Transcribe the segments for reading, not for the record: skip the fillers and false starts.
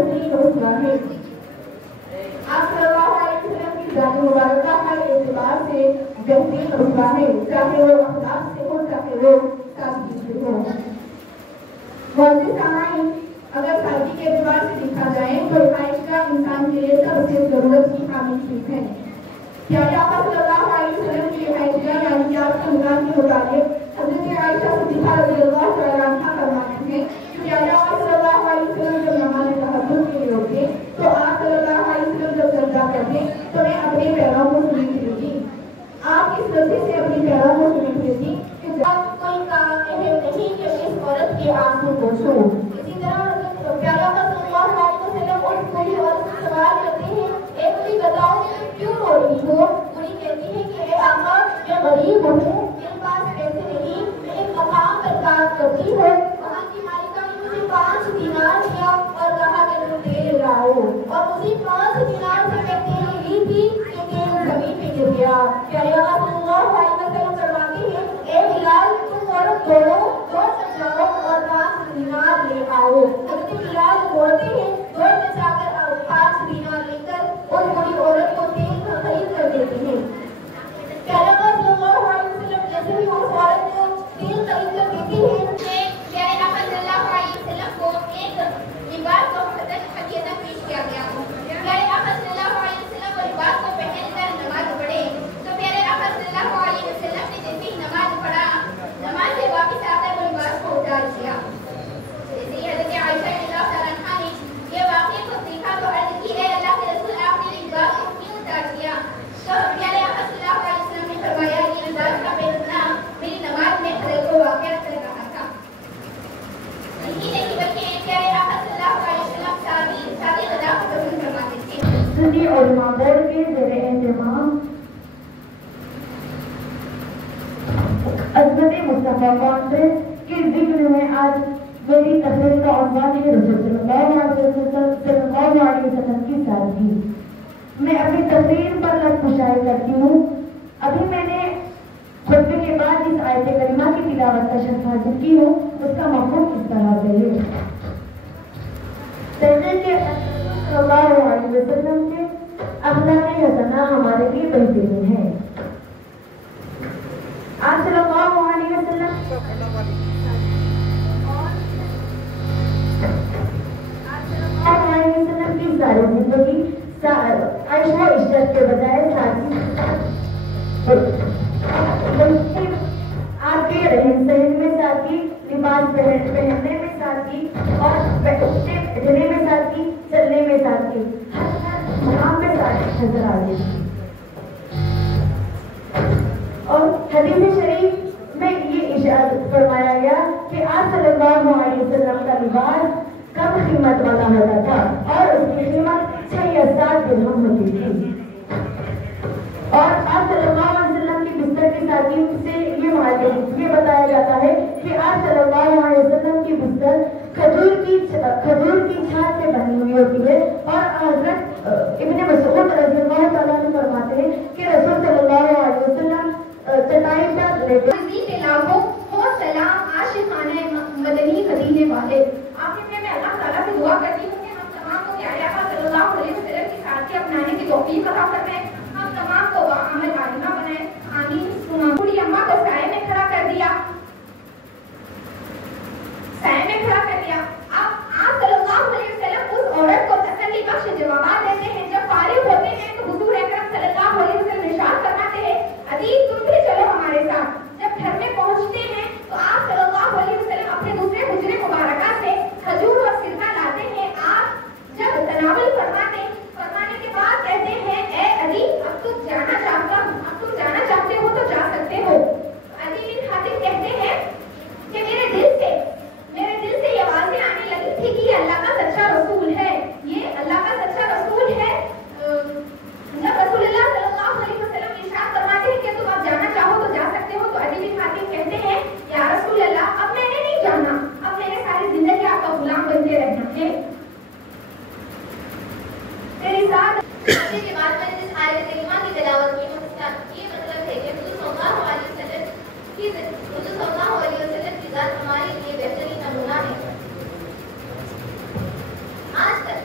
بہترین رسوا ہے۔ آپ صلی اللہ علیہ وسلم کی ذات مبارکہ ہر اعتبار سے بہترین رسوا ہے، چاہے وہ اخلاق سے ہو چاہے وہ سادگی سے ہو۔ معزز سامعین، اگر سادگی کے اعتبار سے دیکھا جائے تو عائشہ انسان کے لیے سب سے ضرورت کی حامل چیز ہے۔ پیارے آقا صلی اللہ علیہ وسلم کی عائشہ یعنی آپ خاندان کے مطابق حضرت عائشہ صدیقہ رضی اللہ تعالیٰ عنہا فرماتی ہیں کہ پیارے آقا صلی اللہ علیہ وسلم جب نماز تہجد کے لیے اٹھے تو آپ صلی اللہ علیہ وسلم جب سجدہ کرتے تو میں اپنے پیروں کو سمیٹ لیتی۔ آپ اس وجہ سے اپنے پیروں کو سمیٹ لیتی کہ جب کوئی کام اہم نہیں کہ اس عورت کے آنسو پوچھوں۔ اسی طرح پیارے آقا صلی اللہ علیہ وسلم اس بوڑھی عورت سے سوال کرتے ہیں، اے بوڑھی بتاؤ کہ تم کیوں رو رہی ہو؟ بوڑھی کہتی ہے کہ اے آقا میں غریب ہوں، میرے پاس پیسے نہیں، میں ایک مقام پر کام کرتی ہوں، وہاں کی مالکہ نے مجھے 5 دینار دیا اور کہا کہ تم تیل لاؤ، اور اسی 5 دینار سے میں تیل لی تھی کہ تیل زمین پہ گر گیا۔ پیارے آقا صلی اللہ علیہ وسلم فرماتے ہیں، اے بلال تم عورت دوڑو، دوڑ کر جاؤ اور 5 دینار لے آؤ۔ حضرت بلال دوڑتے ہیں، دوڑ کر جا کر 5 دینار لے کر اس بڑی عورت کو تیل خرید کر دیتے ہیں۔ پیارے آقا صلی اللہ علیہ وسلم جیسے ہی اس عورت کو تیل خرید کر دیتے ہیں، پیارے آقا صلی اللہ علیہ وسلم کو ایک لباس کو ہدیہ پیش کیا گیا۔ پیارے آقا صلی اللہ علیہ وسلم وہ لباس کو پہن کر نماز پڑھے تو پیارے آقا صلی اللہ علیہ وسلم نے جیسے ہی نماز پڑھا، نماز سے واپس آ کر وہ لباس کو اتار دیا۔ جیسے ہی حضرت عائشہ رضی اللہ تعالیٰ عنہا نے یہ واقعے کو دیکھا تو عرض کی، اے اللہ کے رسول آپ نے لباس کو کیوں اتار دیا؟ تو پیارے آقا صلی اللہ علیہ وسلم نے فرمایا، یہ لباس کا پہننا میری نماز میں خلل کو واقع کر رہا تھا۔ یہی نہیں بلکہ پیارے آقا صلی اللہ علیہ وسلم شادی غذا کو پسند فرماتے تھے۔ سنی علماء بورڈ کے زیر اہتمام عظمت مصطفیٰ کانفرنس کے ذکر میں آج میری تقریر کا عنوان ہے رسول صلی اللہ علیہ وسلم کی سادگی۔ میں اپنی تقریر پر لفظ کشائی کرتی ہوں۔ ابھی میں نے خطبے کے بعد اس آیت کریمہ کی تلاوت کا شرف حاصل کی ہوں، اس کا مفہوم اس طرح سے ہے۔ تحقیق کے صلی اللہ علیہ وسلم کے اخلاق حسنہ ہمارے لیے بہترین ہے۔ آپ صلی اللہ علیہ وسلم کی ساری زندگی عیش و عشرت کے بجائے سادگی، آپ کے رہن سہن میں سادگی، لباس پہننے میں سادگی اور رہنے میں سادگی، چلنے میں سادگی، ہر مقام میں سادگی نظر آ رہی ہے۔ اور حدیث شریف میں یہ اشارہ فرمایا گیا کہ آپ صلی اللہ علیہ وسلم کا لباس کم قیمت والا ہوتا تھا اور اس کی قیمت 6 یا 7 درہم ہوتی تھی، اور آپ صلی اللہ علیہ وسلم کی بستر کی سادگی سے یہ بتایا جاتا ہے کہ آپ صلی اللہ علیہ وسلم کی بستر کھجور کی چھات سے بنی ہوئی ہوتی ہے، اور حضرت ابن مسعود رضی اللہ تعالیٰ عنہ فرماتے ہیں کہ رسول صلی اللہ علیہ وسلم چٹائی پر لیٹے سلام عاشقانہ مدنی مدینے والے۔ آخر میں اللہ تعالیٰ سے دعا کرتی ہوں کہ ہم تمام کو پیارے آقا صلی اللہ علیہ وسلم کی سادگی اپنانے کی توفیق عطا فرمائے، ہم تمام کو عمل عالمہ بنائے، آمین۔ بوڑھی اماں کو سائے میں کھڑا کر دیا، آپ صلی اللہ علیہ وسلم اس عورت کو تسلی بخش جوابات دیتے ہیں۔ جب فارغ ہوتے ہیں تو حضور اکرم صلی اللہ علیہ وسلم ارشاد فرماتے ہیں، عزیز تم بھی چلو ہمارے ساتھ۔ جب گھر میں پہنچتے ہیں تو آپ صلی اللہ علیہ وسلم اپنے دوسرے حجرے مبارکہ سے کھجور اور سرکہ لاتے ہیں۔ آپ جب تناول فرمانے کے بعد کہتے ہیں، اے علی اب تم جانا چاہتے ہو تو جا سکتے ہو۔ علی بن حاتم کہتے ہیں کہ میرے دل سے یہ آوازیں آنے لگی تھی کہ یہ اللہ کا سچا رسول ہے، یہ اللہ کا سچا رسول ہے۔ جب رسول اللہ صلی اللہ علیہ وسلم ارشاد فرماتے ہیں کہ تم اب جانا چاہو تو جا سکتے ہو، تو علی بن حاتم کہتے ہیں، یا رسول اللہ اب میں نے نہیں جانا، اب میں نے ساری زندگی آپ کا غلام بنتے رہنا ہے۔ میرے ساتھ کے بعد میں نے جس آیت کریمہ کی تلاوت کی اس کا یہ مطلب ہے کہ حضور صلی اللہ علیہ وسلم کی ذات ہمارے لیے بہترین نمونہ ہے۔ آج تک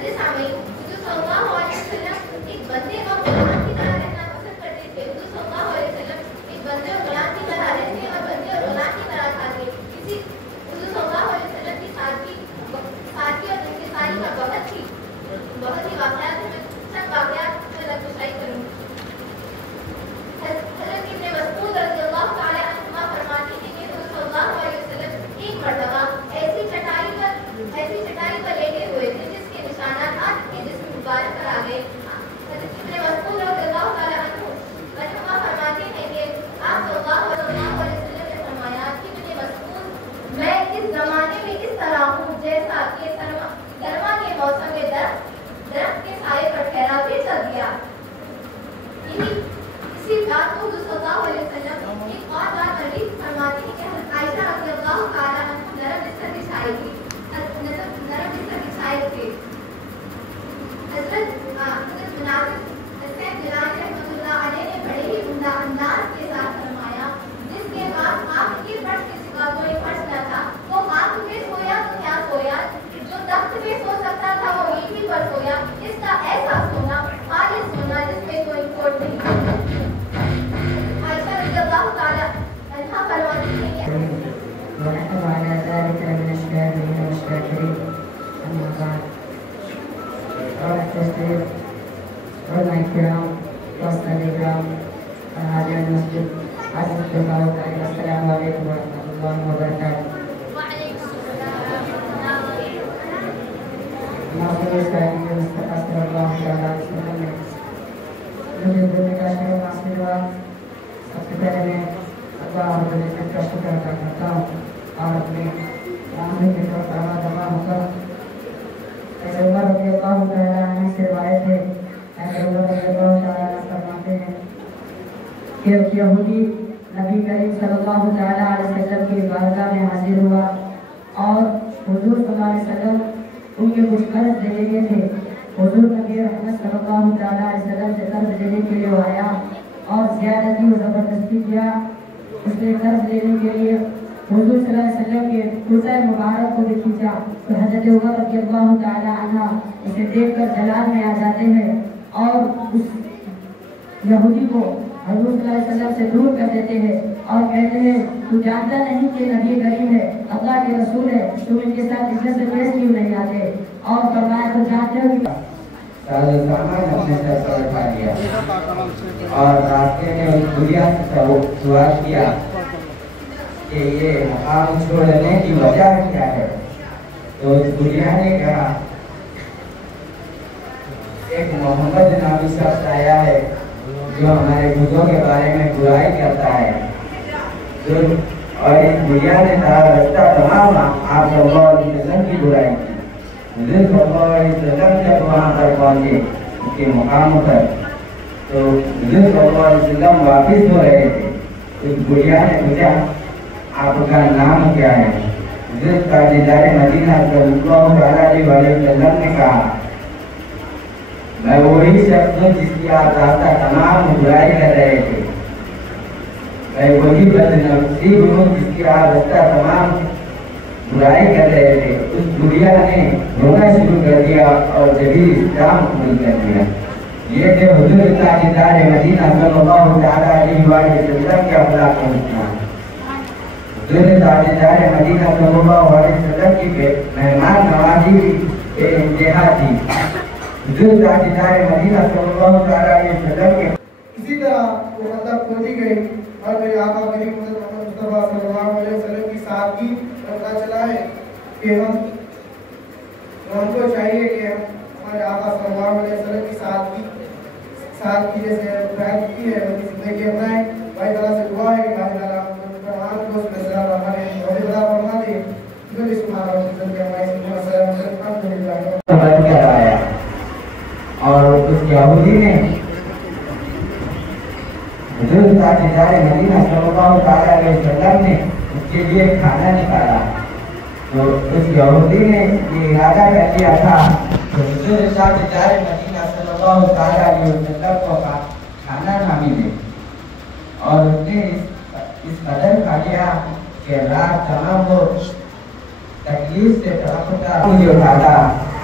حضرت سامعین، حضور صلی اللہ علیہ وسلم ایک بندے اور غلام کی طرح رہنا پسند کرتے تھے. حضور صلی اللہ علیہ وسلم ایک بندے اور غلام کی طرح رہتے اور بندے اور غلام کی طرح کھاتے. حضور صلی اللہ علیہ وسلم کی سادگی اور انکساری کا بہت ہی واقعات ہیں. میں چند واقعات سے لطفائی کروں. حضرت ابن مسعود رضی اللہ تعالی عنہ فرماتے ہیں کہ حضور صلی اللہ علیہ وسلم ایک مرتبہ ایسی چٹائی پر لیٹے ہوئے تھے جس کے نشانات آج کے جسم مبارک پر آ گئے. حضرت ابن مسعود رضی اللہ تعالی عنہ فرماتے ہیں کہ آپ صلی اللہ علیہ وسلم نے فرمایا کہ ابن مسعود، میں اس زمانے میں اس طرح ہوں جیسا کہ گرما کے موسم میں درخت کے سائے پر ٹھہرا کے چل دیا. اسی بات کو حضور صلی اللہ علیہ وسلم ایک اور بات فرماتے ہیں کہ حضرت عائشہ رضی اللہ تعالیٰ عنہ نرم بستر بچھائے تھے. حضرت مناظر حسین گیلانی رحمۃ اللہ علیہ نے بڑے ہی عمدہ انداز کے ساتھ فرمایا، جس کے بعد آپ کی فرش کے سوا کوئی فرش نہ تھا، وہ ہاتھ پہ سویا تو کیا سویا، جو تخت پہ سو سکتا تھا وہ اینٹی پر سویا. اس کا ایسا سونا، خالص سونا جس میں کوئی کوٹ نہیں. عائشہ رضی اللہ تعالیٰ عنہا فرماتی ہیں کہ ونحن على ذلك من الشاكرين والشاكرين. أما بعد، قال التشريف علماء الكرام وأصحاب الكرام حاضر المسجد، حضرت الله تعالى، السلام عليكم ورحمة الله وبركاته. وعليكم السلام ورحمة الله وبركاته. معصوم اسرائیل مصطفیٰ صلی اللہ علیہ وسلم نے مجھے بولنے کا شرف حاصل ہوا. سب سے پہلے میں اللہ رب العزت کا شکر ادا کرتا ہوں اور اپنے معاملے کی طرف فرما دما ہو کر حضرت عمر رضی اللہ تعالیٰ عنہ سے روایت ہے. حضرت عمر رضی اللہ تعالیٰ عنہ فرماتے ہیں کہ ایک یہودی نبی کریم صلی اللہ تعالیٰ علیہ وسلم کی بارگاہ میں حاضر ہوا اور حضور صلی اللہ علیہ وسلم ان کے کچھ قرض دینے کے تھے. حضور نبی رحمت صلی اللہ تعالیٰ علیہ وسلم سے قرض لینے کے لیے آیا اور زیادتی و زبردستی کیا. اس نے قرض لینے کے لیے حضور صلی اللہ علیہ وسلم کے کرسہ مبارک کو بھی کھینچا تو حضرت عمر رضی اللہ تعالیٰ عنہ اسے دیکھ کر جلال میں آ جاتے ہیں اور اس یہودی کو حضور صلی اللہ علیہ وسلم سے دور کر دیتے ہیں اور کہتے ہیں تو جانتا نہیں کہ نبی کریم ہے، اللہ کے رسول ہے، تم ان کے ساتھ عزت سے پیش کیوں نہیں آتے؟ اور فرمایا تو جانتے ہو کہ سامان اپنے سر پر اٹھا لیا اور راستے میں اس بڑھیا سے سوال کیا کہ یہ مقام چھوڑنے کی وجہ کیا ہے. تو اس بڑھیا نے کہا ایک محمد نامی شخص آیا ہے جو ہمارے بزرگوں کے بارے میں برائی کرتا ہے. اور اس بڑھیا نے کہا رستہ تمام آپ صلی اللہ علیہ وسلم کی برائی کی. حضور صلی اللہ علیہ وسلم جب وہاں پر پہنچے اس کے مقام پر تو حضور صلی اللہ علیہ وسلم واپس ہو رہے تھے. اس بڑھیا نے پوچھا آپ کا نام کیا ہے؟ حضور تاجدار مدینہ صلی اللہ علیہ وسلم نے کہا میں وہی شخص ہوں جس کی آپ راستہ تمام برائی کر رہے تھے. میں وہی بدنصیب ہوں جس کی آپ راستہ تمام برائی کر رہے تھے. اس بڑھیا نے رونا شروع کر دیا اور جدید اسلام قبول کر دیا. یہ تھے حضور تاجدار مدینہ صلی اللہ علیہ وسلم کے اخلاق کا حسن. حضور تاجدار مدینہ صلی اللہ علیہ وسلم کی مہمان نوازی بے انتہا تھی. حضور تاجدار مدینہ صلی اللہ علیہ وسلم کے اسی طرح وہ مطلب پہنچی گئی اور میرے آقا کریم محمد مصطفیٰ صلی اللہ علیہ وسلم کی سادگی پتہ چلا ہے کہ ہم کو چاہیے کہ ہمارے آقا صلی اللہ علیہ وسلم کی سادگی جیسے بیان کی ہے وہ زندگی اپنائیں. بھائی تعالیٰ سے دعا ہے کہ بھائی تعالیٰ فرمان کو اس میں سلام ہمارے بڑے بڑا فرما دے جو اس سبحانہ وتعالی کے ہمارے سلام الحمدللہ. اور اس یہودی نے حضور تاجدار مدینہ صلی اللہ علیہ وسلم نے اس کے لیے کھانا نکالا. تو اس یہودی نے یہ ارادہ کر لیا تھا کہ حضور تاجدار مدینہ صلی اللہ علیہ وسلم کو کھانا نہ ملے. اور اس نے اس قدر کھا لیا کہ رات تمام وہ تکلیف سے تڑپتا مجھے اٹھاتا